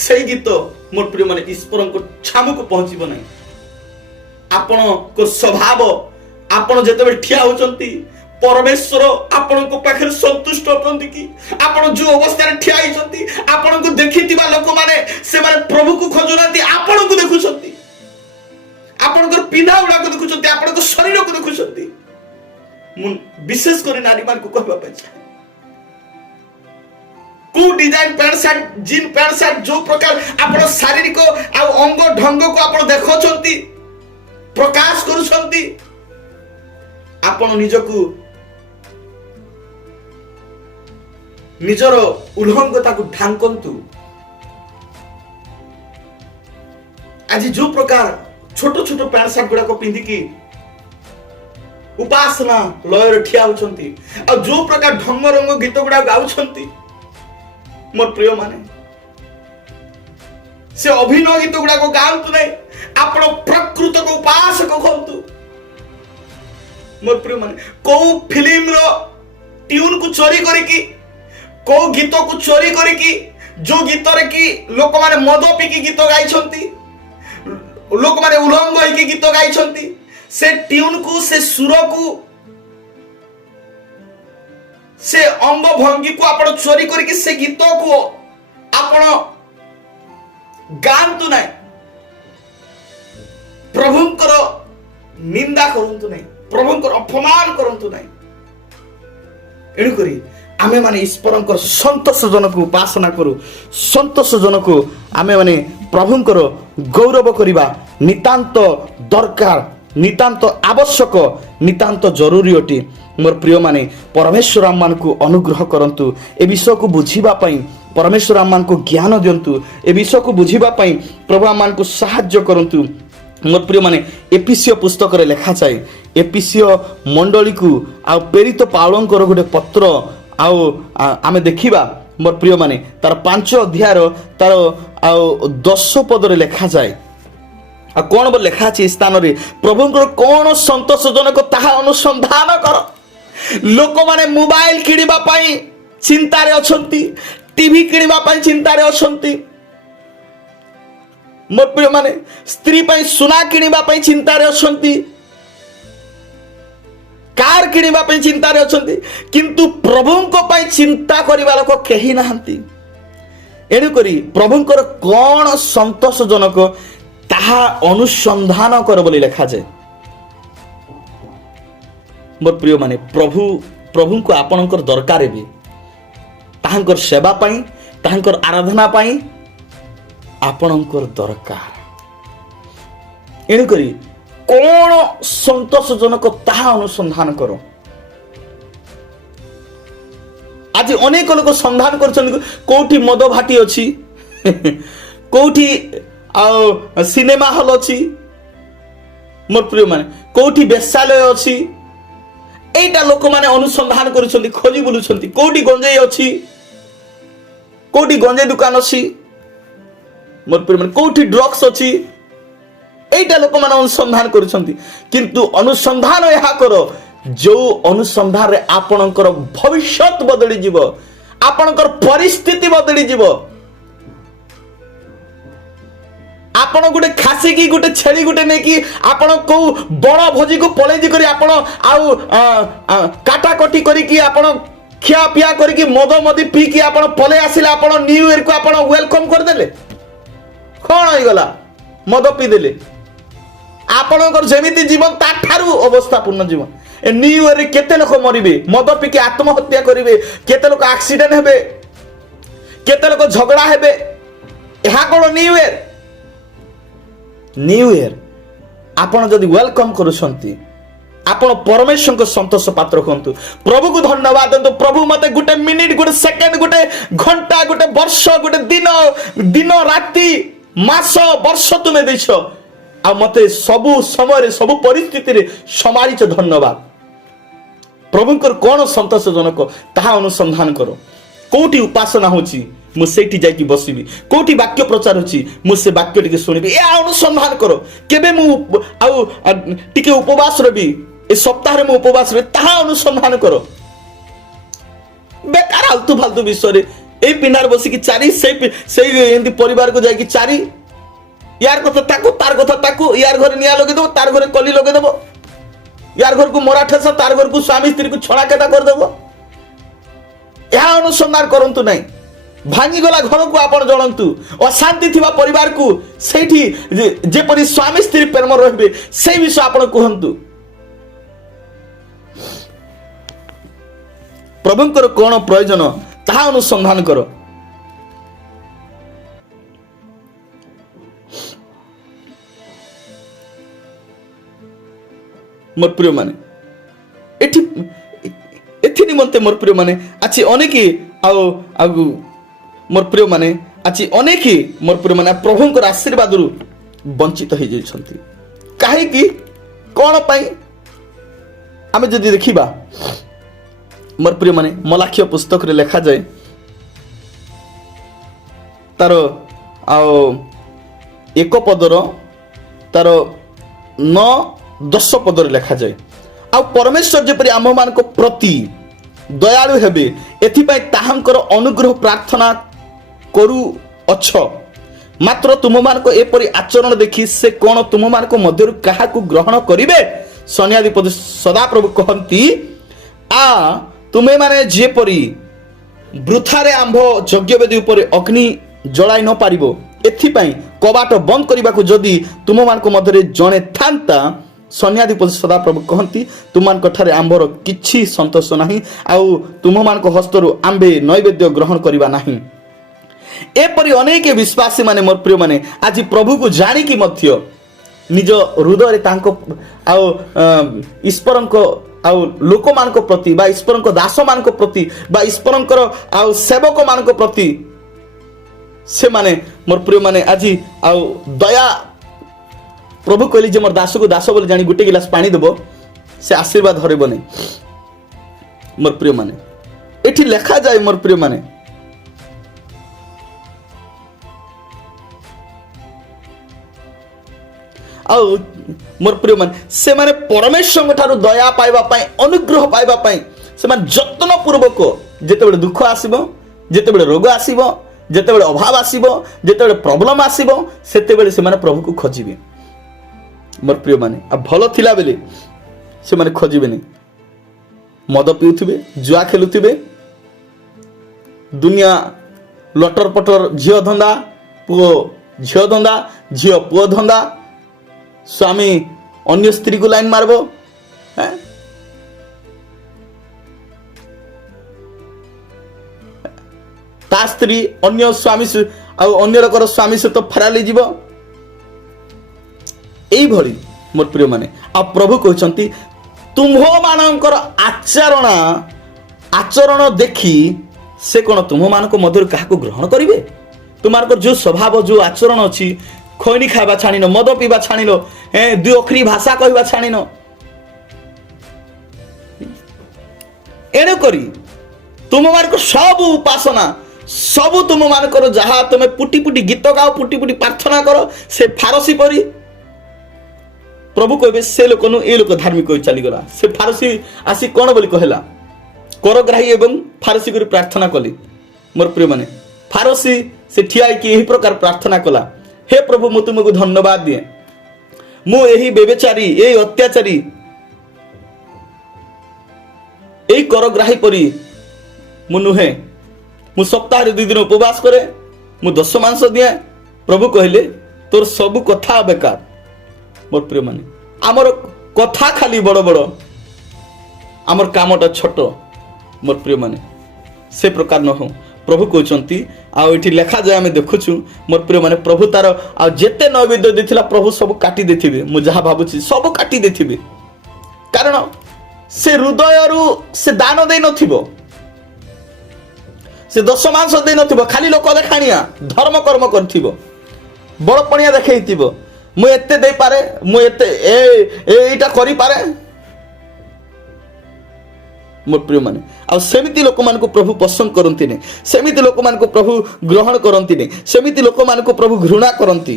ସେଇ ଗୀତ ମୋର ପ୍ରିୟ ମାନେ ଈଶ୍ୱରଙ୍କ ଛାମୁକୁ ପହଞ୍ଚିବ ନାହିଁ। ଆପଣଙ୍କ ସ୍ୱଭାବ, ଆପଣ ଯେତେବେଳେ ଠିଆ ହଉଛନ୍ତି ପରମେଶ୍ୱର ଆପଣଙ୍କ ପାଖରେ ସନ୍ତୁଷ୍ଟ ଅଛନ୍ତି କି? ଆପଣ ଯୋଉ ଅବସ୍ଥାରେ ଠିଆ ହେଇଛନ୍ତି ଆପଣଙ୍କୁ ଦେଖିଥିବା ଲୋକମାନେ ସେମାନେ ପ୍ରଭୁକୁ ଖୋଜୁନାହାନ୍ତି, ଆପଣଙ୍କୁ ଦେଖୁଛନ୍ତି। ଆପଣଙ୍କର ପିନ୍ଧା ଗୁଡାକ ଦେଖୁଛନ୍ତି, ଆପଣଙ୍କ ଶରୀରକୁ ଦେଖୁଛନ୍ତି। ମୁଁ ବିଶେଷ କରି ନାରୀ ମାନଙ୍କୁ କହିବା ପାଇଁ ଚାହେଁ, କୋଉ design pant shirt, jean pant shirt ଯୋଉ ପ୍ରକାର ଆପଣ ଶାରୀରିକ ଆଉ ଅଙ୍ଗ ଢଙ୍ଗକୁ ଆପଣ ଦେଖାଉଛନ୍ତି, ପ୍ରକାଶ କରୁଛନ୍ତି, ଆପଣ ନିଜକୁ ନିଜର ଉଲ୍ଲଂଘତାକୁ ଢାଙ୍କନ୍ତୁ। ଆଜି ଯୋଉ ପ୍ରକାର ଛୋଟ ଛୋଟ ପ୍ୟାଣ୍ଟ ସାର୍ଟ ଗୁଡାକ ପିନ୍ଧିକି ଉପାସନା ଲୟରେ ଠିଆ ହଉଛନ୍ତି, ଆଉ ଯୋଉ ପ୍ରକାର ଢଙ୍ଗ ରଙ୍ଗ ଗୀତ ଗୁଡାକ ଗାଉଛନ୍ତି, ମୋର ପ୍ରିୟ ମାନେ ସେ ଅଭିନୟ ଗୀତ ଗୁଡାକ ଗାଆନ୍ତୁ ନାହିଁ, ଆପଣ ପ୍ରକୃତକୁ ଉପାସକ ହୁଅନ୍ତୁ। ମୋର ପ୍ରିୟ ମାନେ କୋଉ ଫିଲ୍ମର ଟ୍ୟୁନକୁ ଚୋରି କରିକି, କୋଉ ଗୀତକୁ ଚୋରି କରିକି, ଯୋଉ ଗୀତରେ କି ଲୋକମାନେ ମଦ ପିକି ଗୀତ ଗାଇଛନ୍ତି, ଲୋକମାନେ ଉଲଙ୍ଗ ହେଇକି ଗୀତ ଗାଇଛନ୍ତି, ସେ ଟ୍ୟୁନକୁ, ସେ ସୁରକୁ, ସେ ଅଙ୍ଗ ଭଙ୍ଗୀକୁ ଆପଣ ଚୋରି କରିକି ସେ ଗୀତକୁ ଆପଣ ଗାଆନ୍ତୁ ନାହିଁ। ପ୍ରଭୁଙ୍କର ନିନ୍ଦା କରନ୍ତୁ ନାହିଁ, ପ୍ରଭୁଙ୍କର ଅପମାନ କରନ୍ତୁ ନାହିଁ। ଏଣୁକରି ଆମେ ମାନେ ଈଶ୍ୱରଙ୍କର ସନ୍ତୋଷଜନକ ଉପାସନା କରୁ, ସନ୍ତୋଷଜନକ ଆମେ ମାନେ ପ୍ରଭୁଙ୍କର ଗୌରବ କରିବା ନିତାନ୍ତ ଦରକାର, ନିତାନ୍ତ ଆବଶ୍ୟକ, ନିତାନ୍ତ ଜରୁରୀ ଅଟେ। ମୋର ପ୍ରିୟ ମାନେ ପରମେଶ୍ୱର ଆମମାନଙ୍କୁ ଅନୁଗ୍ରହ କରନ୍ତୁ, ଏ ବିଷୟକୁ ବୁଝିବା ପାଇଁ ପରମେଶ୍ୱର ଆମମାନଙ୍କୁ ଜ୍ଞାନ ଦିଅନ୍ତୁ, ଏ ବିଷୟକୁ ବୁଝିବା ପାଇଁ ପ୍ରଭୁ ଆମମାନଙ୍କୁ ସାହାଯ୍ୟ କରନ୍ତୁ। ମୋର ପ୍ରିୟ ମାନେ ଏପିସିଓ ପୁସ୍ତକରେ ଲେଖାଯାଏ, ଏପିସିଓ ମଣ୍ଡଳୀକୁ ଆଉ ପ୍ରେରିତ ପାଉଲଙ୍କର ଗୋଟେ ପତ୍ର ଆଉ ଆମେ ଦେଖିବା। ମୋର ପ୍ରିୟ ମାନେ ତାର 5 ଅଧ୍ୟାୟର ତାର ଆଉ 10 ପଦରେ ଲେଖାଯାଏ। ଆଉ କଣ ଲେଖା ଅଛି ଏ ସ୍ଥାନରେ, ପ୍ରଭୁଙ୍କର କଣ ସନ୍ତୋଷଜନକ ତାହା ଅନୁସନ୍ଧାନ କର। ଲୋକମାନେ ମୋବାଇଲ କିଣିବା ପାଇଁ ଚିନ୍ତାରେ ଅଛନ୍ତି, ଟିଭି କିଣିବା ପାଇଁ ଚିନ୍ତାରେ ଅଛନ୍ତି। ମୋର ପ୍ରିୟ ମାନେ ସ୍ତ୍ରୀ ପାଇଁ ସୁନା କିଣିବା ପାଇଁ ଚିନ୍ତାରେ ଅଛନ୍ତି, କାର କିଣିବା ପାଇଁ ଚିନ୍ତାରେ ଅଛନ୍ତି, କିନ୍ତୁ ପ୍ରଭୁଙ୍କ ପାଇଁ ଚିନ୍ତା କରିବା ଲୋକ କେହି ନାହାନ୍ତି। ଏଣୁକରି ପ୍ରଭୁଙ୍କର କଣ ସନ୍ତୋଷଜନକ ତାହା ଅନୁସନ୍ଧାନ କର ବୋଲି ଲେଖାଯାଏ। ମୋର ପ୍ରିୟ ମାନେ ପ୍ରଭୁଙ୍କୁ ଆପଣଙ୍କର ଦରକାର ବି, ତାହାଙ୍କର ସେବା ପାଇଁ, ତାହାଙ୍କର ଆରାଧନା ପାଇଁ ଆପଣଙ୍କର ଦରକାର। ଏଣୁକରି କଣ ସନ୍ତୋଷଜନକ ତାହା ଅନୁସନ୍ଧାନ କର। ଆଜି ଅନେକ ଲୋକ ସନ୍ଧାନ କରୁଛନ୍ତି କୋଉଠି ମଦ ଭାଟି ଅଛି, କୋଉଠି ଆଉ ସିନେମା ହଲ୍ ଅଛି, ମୋର ପ୍ରିୟ ମାନେ କୋଉଠି ବେଶ୍ୟାଳୟ ଅଛି, এইটা ଲୋକମାନେ ଅନୁସନ୍ଧାନ କରୁଛନ୍ତି, ଖୋଜି ବୁଲୁଛନ୍ତି। କୋଉଠି ଗଞ୍ଜେଇ ଅଛି, କୋଉଠି ଗଞ୍ଜେଇ ଦୋକାନ ଅଛି, ମୋର ପ୍ରିୟ ମାନେ କୋଉଠି ଡ୍ରଗ୍ସ ଅଛି, এইটা ଲୋକମାନେ ଅନୁସନ୍ଧାନ କରୁଛନ୍ତି। କିନ୍ତୁ ଅନୁସନ୍ଧାନ ଏହା କର ଯୋଉ ଅନୁସନ୍ଧାନରେ ଆପଣଙ୍କର ଭବିଷ୍ୟତ ବଦଳିଯିବ, ଆପଣଙ୍କର ପରିସ୍ଥିତି ବଦଳିଯିବ। ଆପଣ ଗୋଟେ ଖାସିକି ଗୋଟେ ଛେଳି ଗୋଟେ ନେଇକି ଆପଣ କୋଉ ବଣ ଭୋଜିକୁ ପଳେଇ କରି ଆପଣ ଆଉ କାଟାକଟି କରିକି ଆପଣ ଖିଆ ପିଆ କରିକି ମଦ ମଦି ପିଇକି ଆପଣ ପଳେଇ ଆସିଲେ, ଆପଣ ନ୍ୟୁ ଇୟରକୁ ଆପଣ ୱେଲକମ୍ କରିଦେଲେ, କଣ ହେଇଗଲା? ମଦ ପିଇଦେଲେ। ଆପଣଙ୍କର ଯେମିତି ଜୀବନ ତାଠାରୁ ଅବସ୍ଥାପୂର୍ଣ୍ଣ ଜୀବନ। ଏ ନ୍ୟୁ ଇୟରରେ କେତେ ଲୋକ ମରିବେ, ମଦ ପିଇକି ଆତ୍ମହତ୍ୟା କରିବେ, କେତେ ଲୋକ ଆକ୍ସିଡେଣ୍ଟ ହେବେ, କେତେ ଲୋକ ଝଗଡ଼ା ହେବେ। ଏହା କଣ ନ୍ୟୁ ଇୟର? ନ୍ୟୁ ଇୟର ଆପଣ ଯଦି ୱେଲକମ୍ କରୁଛନ୍ତି, ଆପଣ ପରମେଶ୍ୱରଙ୍କ ସନ୍ତୋଷ ପାତ୍ର ହୁଅନ୍ତୁ। ପ୍ରଭୁକୁ ଧନ୍ୟବାଦ ଦିଅନ୍ତୁ। ପ୍ରଭୁ ମୋତେ ଗୋଟେ ମିନିଟ, ଗୋଟେ ସେକେଣ୍ଡ, ଗୋଟେ ଘଣ୍ଟା, ଗୋଟେ ବର୍ଷ, ଗୋଟେ ଦିନ ରାତି, ମାସ, ବର୍ଷ ତୁମେ ଦେଇଛ, ଆଉ ମୋତେ ସବୁ ସମୟରେ ସବୁ ପରିସ୍ଥିତିରେ ସମ୍ଭାଳିଛ। ଧନ୍ୟବାଦ। ପ୍ରଭୁଙ୍କର କ'ଣ ସନ୍ତୋଷଜନକ ତାହା ଅନୁସନ୍ଧାନ କର। କୋଉଠି ଉପାସନା ହଉଛି ମୁଁ ସେଇଠି ଯାଇକି ବସିବି, କୋଉଠି ବାକ୍ୟ ପ୍ରଚାର ହଉଛି ମୁଁ ସେ ବାକ୍ୟ ଟିକେ ଶୁଣିବି, ଏହା ଅନୁସନ୍ଧାନ କର। କେବେ ମୁଁ ଆଉ ଟିକେ ଉପବାସ ରବି, ଏ ସପ୍ତାହରେ ମୁଁ ଉପବାସ ରବି, ତାହା ଅନୁସନ୍ଧାନ କର। ବେକାର ଆଲତୁ ଫାଲତୁ ବିଷୟରେ ଏଇ ପିଣ୍ଡାରେ ବସିକି ଚାରି ସେଇ ଏମିତି ପରିବାରକୁ ଯାଇକି ଚାରି, ୟାର କଥା ତାକୁ, ତାର କଥା ତାକୁ, ୟାର ଘରେ ନିଆଁ ଲଗେଇଦେବ, ତାର ଘରେ କଲି ଲଗେଇଦେବ, ୟାର ଘରକୁ ମରା ଠେସ, ତାର ଘରକୁ ସ୍ୱାମୀ ସ୍ତ୍ରୀକୁ ଛଣା କେଟା କରିଦେବ। ଏହା ଅନୁସନ୍ଧାନ କରନ୍ତୁ ନାହିଁ। ଭାଙ୍ଗିଗଲା ଘରକୁ ଆପଣ ଜଣନ୍ତୁ, ଅଶାନ୍ତି ଥିବା ପରିବାରକୁ ସେଇଠି ଯେପରି ସ୍ୱାମୀ ସ୍ତ୍ରୀ ପ୍ରେମ ରହିବେ ସେଇ ବିଷୟ ଆପଣ କୁହନ୍ତୁ। ପ୍ରଭୁଙ୍କର କ'ଣ ପ୍ରୟୋଜନ ତାହା ଅନୁସନ୍ଧାନ କର। ମୋର ପ୍ରିୟ ମାନେ ଏଥି ନିମନ୍ତେ ମୋର ପ୍ରିୟ ମାନେ ଆଜି ଅନେକ ଆଉ ମୋର ପ୍ରିୟ ମାନେ ଆଜି ଅନେକ ମୋର ପ୍ରିୟ ମାନେ ପ୍ରଭୁଙ୍କର ଆଶୀର୍ବାଦରୁ ବଞ୍ଚିତ ହେଇଯାଇଛନ୍ତି। କାହିଁକି, କ'ଣ ପାଇଁ? ଆମେ ଯଦି ଦେଖିବା ମୋର ପ୍ରିୟ ମାନେ ମଲାଖିୟ ପୁସ୍ତକରେ ଲେଖାଯାଏ, ତାର ଆଉ 1 ପଦର ତାର 9-10 ପଦରେ ଲେଖାଯାଏ, ଆଉ ପରମେଶ୍ୱର ଯେପରି ଆମ୍ଭମାନଙ୍କ ପ୍ରତି ଦୟାଳୁ ହେବେ ଏଥିପାଇଁ ତାହାଙ୍କର ଅନୁଗ୍ରହ ପ୍ରାର୍ଥନା କରୁଅଛ। ମାତ୍ର ତୁମମାନଙ୍କ ଏପରି ଆଚରଣ ଦେଖି ସେ କ'ଣ ତୁମମାନଙ୍କ ମଧ୍ୟରୁ କାହାକୁ ଗ୍ରହଣ କରିବେ? ସୈନ୍ୟାଧିପତି ସଦାପ୍ରଭୁ କହନ୍ତି, ତୁମେମାନେ ଯେପରି ବୃଥାରେ ଆମ୍ଭ ଯଜ୍ଞବେଦୀ ଉପରେ ଅଗ୍ନି ଜଳାଇ ନ ପାରିବ, ଏଥିପାଇଁ କବାଟ ବନ୍ଦ କରିବାକୁ ଯଦି ତୁମମାନଙ୍କ ମଧ୍ୟରେ ଜଣେ ଥାନ୍ତା, ସୈନ୍ୟାଧିପତି ସଦାପ୍ରଭୁ କହନ୍ତି, ତୁମମାନଙ୍କ ଠାରେ ଆମ୍ଭର କିଛି ସନ୍ତୋଷ ନାହିଁ, ଆଉ ତୁମମାନଙ୍କ ହସ୍ତରୁ ଆମ୍ଭେ ନୈବେଦ୍ୟ ଗ୍ରହଣ କରିବା ନାହିଁ। ଏପରି ଅନେକ ବିଶ୍ୱାସୀ ମାନେ ମୋର ପ୍ରିୟ ମାନେ ଆଜି ପ୍ରଭୁକୁ ଜାଣିକି ମଧ୍ୟ ନିଜ ହୃଦୟରେ ତାଙ୍କ ଆଉ ଈଶ୍ୱରଙ୍କ ଆଉ ଲୋକମାନଙ୍କ ପ୍ରତି ବା ଈଶ୍ୱରଙ୍କ ଦାସମାନଙ୍କ ପ୍ରତି ବା ଈଶ୍ୱରଙ୍କର ଆଉ ସେବକମାନଙ୍କ ପ୍ରତି ସେମାନେ ମୋର ପ୍ରିୟ ମାନେ ଆଜି ଆଉ ଦୟା, ପ୍ରଭୁ କହିଲେ ଯେ ମୋର ଦାସକୁ ଦାସ ବୋଲି ଜାଣି ଗୋଟେ ଗିଲାସ ପାଣି ଦେବ, ସେ ଆଶୀର୍ବାଦ ହରେବନି। ମୋର ପ୍ରିୟ ମାନେ ଏଠି ଲେଖାଯାଏ ମୋର ପ୍ରିୟ ମାନେ ଆଉ ମୋର ପ୍ରିୟ ମାନେ ସେମାନେ ପରମେଶ୍ୱରଙ୍କ ଠାରୁ ଦୟା ପାଇବା ପାଇଁ, ଅନୁଗ୍ରହ ପାଇବା ପାଇଁ ସେମାନେ ଯତ୍ନ ପୂର୍ବକ ଯେତେବେଳେ ଦୁଃଖ ଆସିବ, ଯେତେବେଳେ ରୋଗ ଆସିବ, ଯେତେବେଳେ ଅଭାବ ଆସିବ, ଯେତେବେଳେ ପ୍ରୋବ୍ଲେମ ଆସିବ, ସେତେବେଳେ ସେମାନେ ପ୍ରଭୁକୁ ଖୋଜିବେ। ମୋର ପ୍ରିୟ ମାନେ ଆଉ ଭଲ ଥିଲା ବେଲେ ସେମାନେ ଖୋଜିବେନି। ମଦ ପିଉଥିବେ, ଜୁଆ ଖେଲୁଥିବେ, ଦୁନିଆ ଲଟର ପଟର ଝିଅ ଧନ୍ଦା, ପୁଅ ଝିଅ ଧନ୍ଦା, ଝିଅ ପୁଅ ଧନ୍ଦା, ସ୍ୱାମୀ ଅନ୍ୟ ସ୍ତ୍ରୀକୁ ଲାଇନ୍ ମାରିବ, ତା ସ୍ତ୍ରୀ ଅନ୍ୟ ସ୍ୱାମୀ ଆଉ ଅନ୍ୟ ଲୋକର ସ୍ୱାମୀ ସହିତ ଫେରାର ହେଇଯିବ। এইଭଳି ମୋର ପ୍ରିୟ ମାନେ ଆଉ ପ୍ରଭୁ କହିଛନ୍ତି, ତୁମ୍ଭମାନଙ୍କର ଆଚରଣ ଦେଖି ସେ କ'ଣ ତୁମମାନଙ୍କ ମଧ୍ୟରୁ କାହାକୁ ଗ୍ରହଣ କରିବେ? ତୁମମାନଙ୍କର ଯେଉଁ ସ୍ୱଭାବ, ଯେଉଁ ଆଚରଣ ଅଛି, ଖଇନି ଖାଇବା ଛାଣିନ, ମଦ ପିଇବା ଛାଣିଲ, 2 ଅକ୍ଷରୀ ଭାଷା କହିବା ଛାଣିନ, ଏଣୁକରି ତୁମମାନଙ୍କର ସବୁ ଉପାସନା, ସବୁ ତୁମମାନଙ୍କର ଯାହା ତୁମେ ପୁଟି ପୁଟି ଗୀତ ଗାଅ, ପୁଟି ପୁଟି ପ୍ରାର୍ଥନା କର, ସେ ଫାରସୀ ପରି। ପ୍ରଭୁ କହିବେ ସେ ଲୋକନୁ ଏ ଲୋକ ଧାର୍ମିକ ହୋଇ ଚାଲିଗଲା। ସେ ଫାରସୀ ଆସି କ'ଣ ବୋଲି କହିଲା? କରଗ୍ରାହୀ ଏବଂ ଫାରସୀ କରି ପ୍ରାର୍ଥନା କଲି। ମୋର ପ୍ରିୟ ମାନେ ଫାରସୀ ସେ ଠିଆ ହେଇକି ଏହି ପ୍ରକାର ପ୍ରାର୍ଥନା କଲା, ହେ ପ୍ରଭୁ ମୁଁ ତୁମକୁ ଧନ୍ୟବାଦ ଦିଏ, ମୁଁ ଏହି ବ୍ୟଭିଚାରୀ, ଏହି ଅତ୍ୟାଚାରୀ, ଏହି କରଗ୍ରାହୀ ପରି ମୁଁ ନୁହେଁ। ମୁଁ ସପ୍ତାହରେ 2 ଦିନ ଉପବାସ କରେ, ମୁଁ 10 ମାଂସ ଦିଏ। ପ୍ରଭୁ କହିଲେ ତୋର ସବୁ କଥା ବେକାର। ମୋର ପ୍ରିୟ ମାନେ ଆମର କଥା ଖାଲି ବଡ଼ ବଡ଼, ଆମର କାମଟା ଛୋଟ। ମୋର ପ୍ରିୟ ମାନେ ସେ ପ୍ରକାର ନ ହଉ। ପ୍ରଭୁ କହୁଛନ୍ତି, ଆଉ ଏଠି ଲେଖାଯାଏ ଆମେ ଦେଖୁଛୁ ମୋର ପ୍ରିୟ ମାନେ ପ୍ରଭୁ ତାର ଆଉ ଯେତେ ନୈବେଦ୍ୟ ଦେଇଥିଲା ପ୍ରଭୁ ସବୁ କାଟି ଦେଇଥିବେ। ମୁଁ ଯାହା ଭାବୁଛି ସବୁ କାଟି ଦେଇଥିବେ। କାରଣ ସେ ହୃଦୟରୁ ସେ ଦାନ ଦେଇ ନଥିବ, ସେ ଦଶମାଂଶ ଦେଇ ନଥିବ, ଖାଲି ଲୋକ ଦେଖାଣିଆ ଧର୍ମ କର୍ମ କରିଥିବ, ବଡ଼ପଣିଆ ଦେଖେଇଥିବ, ମୁଁ ଏତେ ଦେଇପାରେ, ମୁଁ ଏତେ ଏଇଟା କରିପାରେ। ମୋ ପ୍ରିୟମାନେ, ଆଉ ସେମିତି ଲୋକମାନଙ୍କୁ ପ୍ରଭୁ ପସନ୍ଦ କରନ୍ତିନି, ସେମିତି ଲୋକମାନଙ୍କୁ ପ୍ରଭୁ ଗ୍ରହଣ କରନ୍ତିନି, ସେମିତି ଲୋକମାନଙ୍କୁ ପ୍ରଭୁ ଘୃଣା କରନ୍ତି।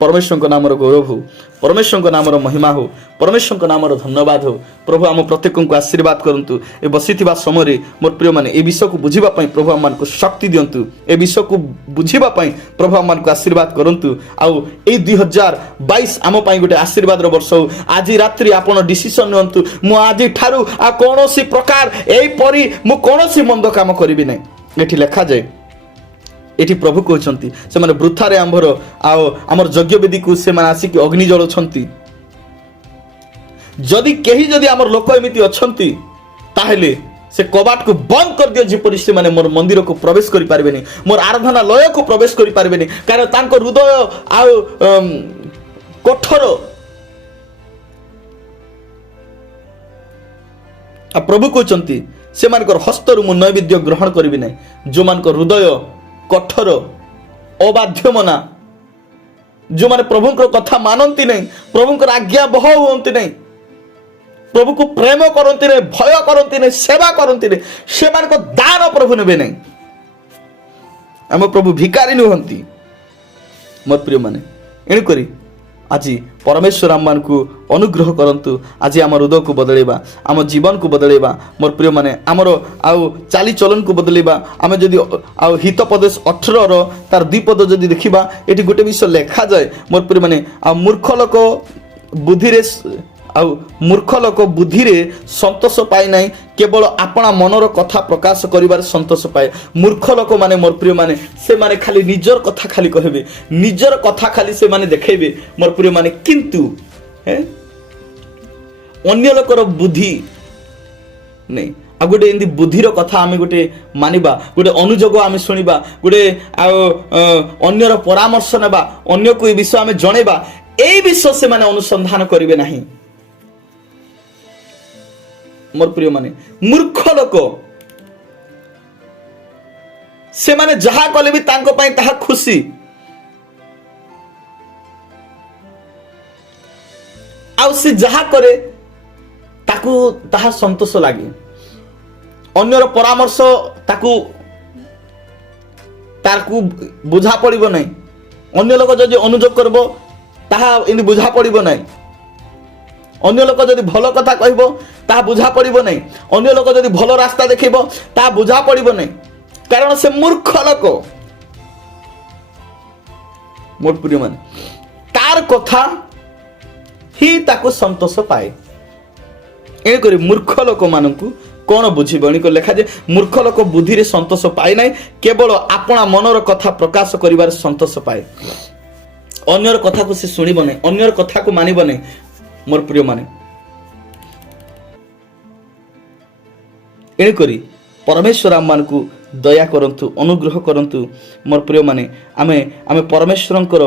परमेश्वर नामर गौरव हो, परमेश्वर नामर महिमा हो, परमेश्वर नामर धन्यवाद हो। प्रभु आम प्रत्येक को आशीर्वाद करंतु। ए बसिथिबा समय मोर प्रिय माने ए विषय को बुझिबा पई प्रभु आम को शक्ति दियंतु, ए विषय को बुझिबा पई प्रभु आम को आशीर्वाद करंतु। आउ ए 2022 आम पई गोटे आशीर्वाद रो वर्ष हो। आज रात्रि आपण डिसिजन नियंतु, मु आज ठारू आ कोनोसी प्रकार एई परी मु कोनोसी मंद काम करिबि नै। एठी लेखा जाय, एठी प्रभु कहउछंती से माने वृथारे आंभर आमर यज्ञ वेदी को से माने आसी कि अग्नि जळुछंती। जदि केही जदि आमर लोक एमिति अछंती ताहेले से कबाट को बंद कर दियो, जेपरि से माने मोर मंदिर को प्रवेश करि पारबेनी, मोर आराधना लय को प्रवेश करि पारबेनी। कारण तांको हृदय आ कठोर। आ प्रभु कहउछंती से मानकर हस्तरु मु नैवेद्य ग्रहण करिबि नै। जो मानकर हृदय कठोर अबाध्य मना, जो माने प्रभु को कथा मानती नहीं, प्रभु को आज्ञा बह हुंती नहीं, प्रभु को प्रेम करती नहीं, भय करती नहीं, सेवा करती नहीं, से मान को दान प्रभु नेबे नहीं। आम प्रभु भिकारी नुहंती। मोर प्रिय माने एणु करी आज परमेश्वर आम मान को अनुग्रह करंतु। आज आम हृदय को बदलेबा, आम जीवन को बदलेबा। मोर प्रिय माने आमर आउ चाली चलन को बदलेबा। आम जदि आउ हितोपदेश 18 रो तार 2 पद जदि देखिबा, एटी गोटे विषय लेखा जाए। मोर प्रिय माने आ मूर्ख लोक बुद्धि रे आउ मूर्ख लोक बुद्धि रे संतोष पाए नहीं, केवल आपना मनर कथा प्रकाश करिवार संतोष पाए। मूर्ख लोक माने मोर प्रिय माने से माने खाली निजर कथा खाली कहबे, निजर कथा खाली से माने देखेबे। मोर प्रिय माने किंतु अन्य लोकर बुद्धि नहीं। आ गोटे एंदी बुद्धिर कथा आमे गोटे मानिबा, गोटे अनुजोग आमे सुनिबा, गोटे अन्यर परामर्श नेबा, अन्य को ए विषय आमे जणेबा, ए विषय से माने अनुसंधान करिवे नहीं। मोर प्रिय माने मूर्ख लोक से माने जहा कले भी तांको पई ताहा खुशी। आउ से जहा करे ताकू ताहा संतोष लागे। अन्यर परामर्श ताकू ताकू बुझा पड़िबो नै। अन्य लोक जदि अनुजोग करबो ताहा इनि बुझा पड़िबो नै। अन्य लोक जदि भल कथा कहबो ता बुझा पड़िबो नै। अन्य लोक जदि भल रास्ता देखिबो ता बुझा पड़िबो नै, कारण से मूर्ख लोक। मोर प्रिय माने तार कथा ही ताको संतोष पाए। ए करी मूर्ख लोक मानकू कोन बुझिबो? एणिक लेखा जे मूर्ख लोक बुद्धि रे संतोष पाए नै, केवल आपना मनर कथा प्रकाश करिवार संतोष पाए। अन्यर कथा को से सुनिबो नै, अन्यर कथा को मानिबो नै। मोर प्रिय माने एणु करी परमेश्वर आम मान को दया करंतु, अनुग्रह करंतु। मोर प्रिय माने आमे आमे परमेश्वरंकर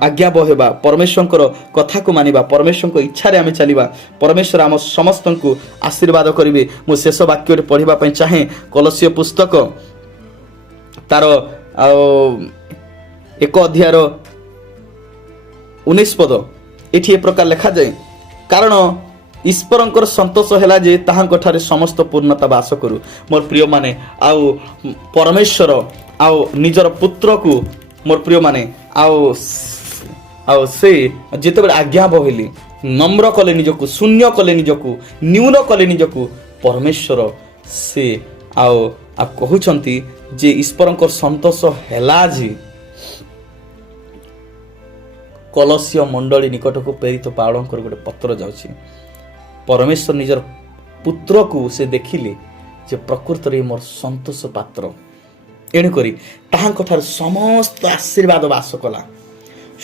आज्ञा बहेबा, परमेश्वरंकर कथा को मानिबा, परमेश्वरंकर इच्छा रे आमे चलिबा। परमेश्वर आम समस्त को आशीर्वाद करिवे। मो शेष वाक्य रे पढ़िबा पई चाहे कलसीय पुस्तक तार 1 अध्याय 19 पद। एठी ए प्रकार लिखा जाए, कारण ईश्वरंकर संतोष हैला जे ताहांक ठारे समस्त पूर्णता वास करू। मोर प्रिय माने आउ परमेश्वर आउ निजर पुत्र को मोर प्रिय माने आउ से जेतेबेले आज्ञा बहेली, नम्र कले निजको, शून्य कले निजको, न्यून कले निजको, परमेश्वर से आउ कहउछंती जे ईश्वरंकर संतोष हैला जे कलसीय मंडली निकट को प्रेरित पावलंकर गोटे पत्र जाउछि। परमेश्वर निजर पुत्र को से देखिले जे प्रकृत रे मोर संतोष पात्र। एणु करी ताहांक ठार समस्त आशीर्वाद वास कला।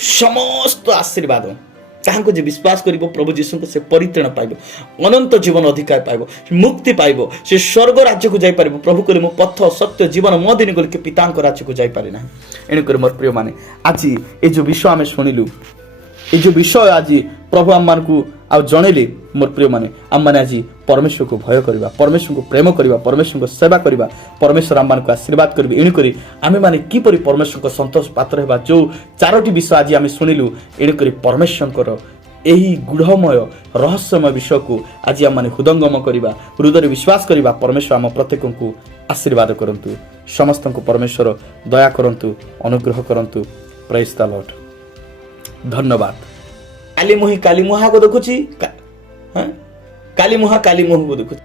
समस्त आशीर्वाद ताहांको जे विश्वास करिवो प्रभु यीशु को से परित्राण पाइबो, अनंत जीवन अधिकार पाइबो, मुक्ति पाइबो, से स्वर्ग राज्य को जाई पारिबो। प्रभु कले मो पथ सत्य जीवन मो दिन गल के पितांक राज्य को जाई पारे ना। एणु करी मोर प्रिय माने आज ए जो विषय आमे सुनिलु, এই যে বিষয় আজি প্রভু আমমানকু ଆଉ ଜଣେଇଲେ ମୋର ପ୍ରିୟମାନେ ଆମମାନେ ଆଜି ପରମେଶ୍ୱରକୁ ଭୟ କରିବା, ପରମେଶ୍ୱରଙ୍କୁ ପ୍ରେମ କରିବା, ପରମେଶ୍ୱରଙ୍କ ସେବା କରିବା, ପରମେଶ୍ୱର ଆମମାନଙ୍କୁ ଆଶୀର୍ବାଦ କରିବେ। ଏଣୁକରି ଆମେମାନେ କିପରି ପରମେଶ୍ୱରଙ୍କ ସନ୍ତୋଷ ପାତ୍ର ହେବା, ଯେଉଁ ଚାରୋଟି ବିଷୟ ଆଜି ଆମେ ଶୁଣିଲୁ, ଏଣୁକରି ପରମେଶ୍ୱରଙ୍କର ଏହି ଗୂଢ଼ମୟ ରହସ୍ୟମୟ ବିଷୟକୁ ଆଜି ଆମମାନେ ହୃଦଙ୍ଗମ କରିବା, ହୃଦୟରେ ବିଶ୍ୱାସ କରିବା। ପରମେଶ୍ୱର ଆମ ପ୍ରତ୍ୟେକଙ୍କୁ ଆଶୀର୍ବାଦ କରନ୍ତୁ। ସମସ୍ତଙ୍କୁ ପରମେଶ୍ୱର ଦୟା କରନ୍ତୁ, ଅନୁଗ୍ରହ କରନ୍ତୁ। ପ୍ରେଜ୍ ଦ ଲର୍ଡ। ଧନ୍ୟବାଦ। କାଲି ମୁହିଁ କାଲି ମୁହାକୁ ଦେଖୁଛି, କାଲି ମୁହାକୁ ଦେଖୁଛି।